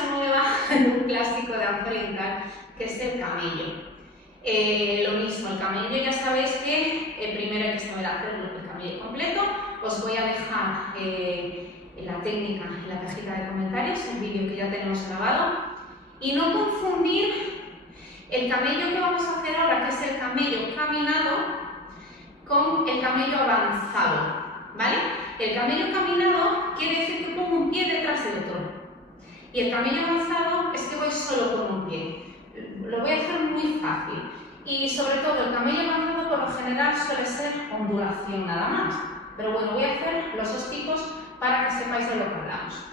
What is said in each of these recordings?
se mueva en un clásico de danza oriental, que es el camello. Lo mismo, el camello ya sabéis que primero hay que saber hacer el camello completo. Os voy a dejar la técnica en la cajita de comentarios, el vídeo que ya tenemos grabado. Y no confundir el camello que vamos a hacer ahora, que es el camello caminado, con el camello avanzado, ¿vale? El camello caminado quiere decir que pongo un pie detrás del otro. Y el camello avanzado es que voy solo con un pie. Lo voy a hacer muy fácil. Y sobre todo el camello avanzado por lo general suele ser ondulación nada más. Pero bueno, voy a hacer los dos tipos para que sepáis de lo que hablamos.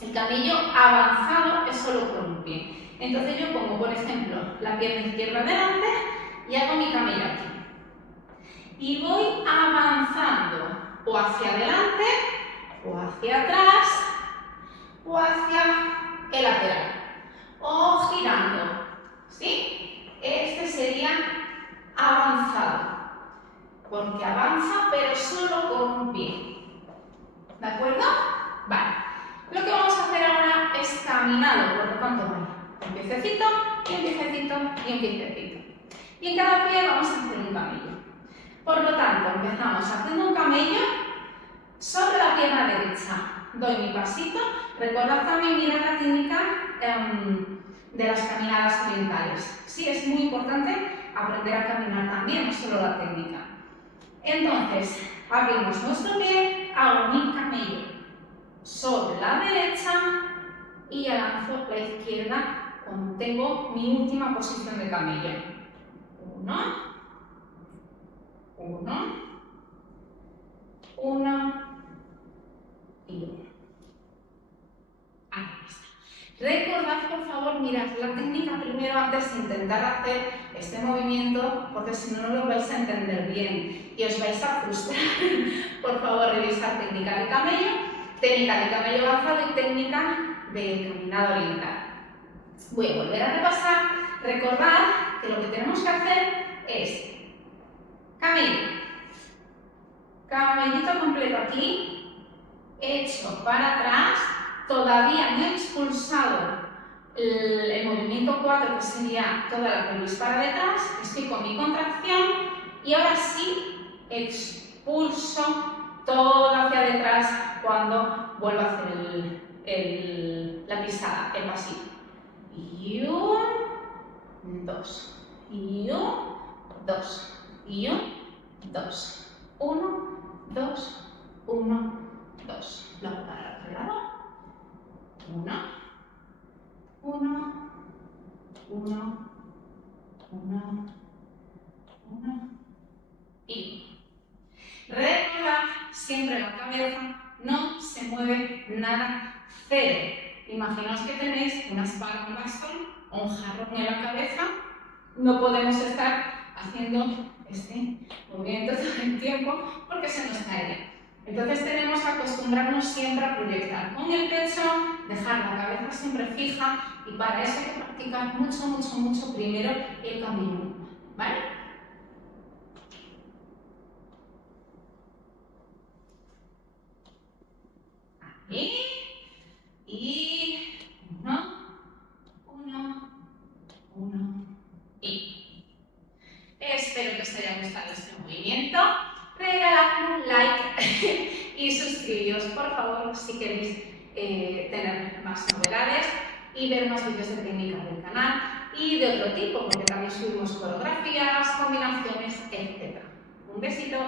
El camello avanzado es solo con un pie. Entonces yo pongo, por ejemplo, la pierna izquierda delante y hago mi camello aquí. Y voy avanzando o hacia adelante, o hacia atrás, o hacia el lateral, o girando, ¿sí? Este sería avanzado, porque avanza pero solo con un pie, ¿de acuerdo? Vale, lo que vamos a hacer ahora es caminado, por lo tanto, vale, un piececito, y un piececito, y un piececito. Y en cada pie vamos a hacer un camello. Por lo tanto, empezamos haciendo un camello sobre la pierna derecha. Doy mi pasito. Recordad también mirar la técnica de las caminadas orientales. Sí, es muy importante aprender a caminar también, no solo la técnica. Entonces, abrimos nuestro pie, hago mi camello sobre la derecha y avanzo la izquierda cuando tengo mi última posición de camello. 1, 1, 1 y 1. Ahí está. Recordad, por favor, mirad la técnica primero antes de intentar hacer este movimiento, porque si no, no lo vais a entender bien y os vais a frustrar. Por favor, revisar técnica de camello avanzado y técnica de caminado oriental. Voy a volver a repasar. Recordad que lo que tenemos que hacer es camello, camellito completo aquí, hecho para atrás, todavía no he expulsado el movimiento 4, que sería toda la pelvis para detrás, estoy con mi contracción y ahora sí expulso todo hacia detrás cuando vuelvo a hacer la pisada, el pasito. Y 1, 2, y 1, 2, y 1, 2, 1, 2, 1, 2. Luego para el otro lado. 1, 1, 1, 1, 1 y 1. Recordad, siempre la cabeza no se mueve nada, cero. Imaginaos que tenéis una espada, un bastón o un jarrón en la cabeza. No podemos estar haciendo este movimiento todo el tiempo porque se nos cae. Entonces tenemos que acostumbrarnos siempre a proyectar con el pecho, dejar la cabeza siempre fija y para eso hay que practicar mucho primero el camello, ¿vale? Ahí. Y 1, 1, 1 y. Espero que os haya gustado este movimiento. Regaladme un like y suscribiros, por favor, si queréis tener más novedades y ver más vídeos de técnica del canal y de otro tipo, porque también subimos coreografías, combinaciones, etc. Un besito.